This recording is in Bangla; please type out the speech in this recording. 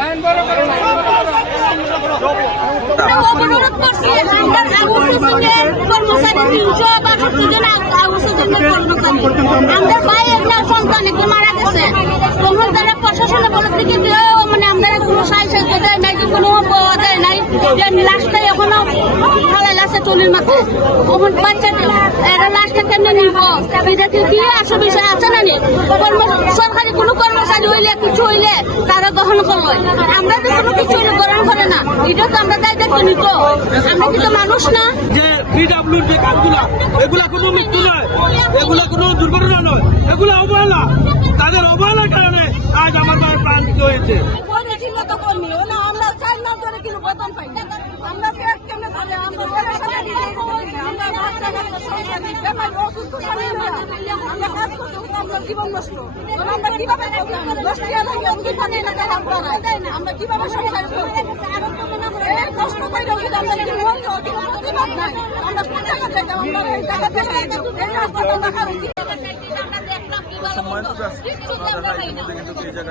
আমাদের মানে আমাদের কোনো সাহায্য দেয় নাই কোনো পাওয়া নাই। লাশটা এখনও ফালাই আছে টলির মাথায়। তখন বাচ্চা এরা লাশটা কেমনে নিব? এটা কি আসল বিষয় আছে না নি কোনো কর্মচারী হইলে কিছু হইলে তারা গ্রহণ করল। আমরা তো কোনো কিছু হইলে গ্রহণ করে না। এটা তো আমরা দায় দায়িত্ব নিত আমরা কিন্তু মানুষ না? যে পিডাব্লিউর যে কাজগুলা এগুলা কোনো মৃত্যু নয়। এগুলা কোনো দুর্ঘটনা নয়। এগুলা অবহেলা। তাদের অবহেলার কারণে আজ গায়ে প্রাণ হয়েছে। আমরা চার মাস ধরে কিন্তু বেতন পাই আমরা পেট কেমনে আমরা। আমরা বেমার, অসুস্থ আমরা কাজ করতে করতে আমরা জীবন নষ্ট তখন আমরা কীভাবে চলবো? দশ টাকা পানি না আমরা দেয় আমরা কীভাবে সংসার কষ্ট করে কিন্তু আমরা কি মূল্য কি প্রতিবাদ নাই আমরা টাকা থেকে আমরা এই টাকা থেকে এই রাস্তাটা আমরা খাব সম্মানিত আমার ভাই বলল কেন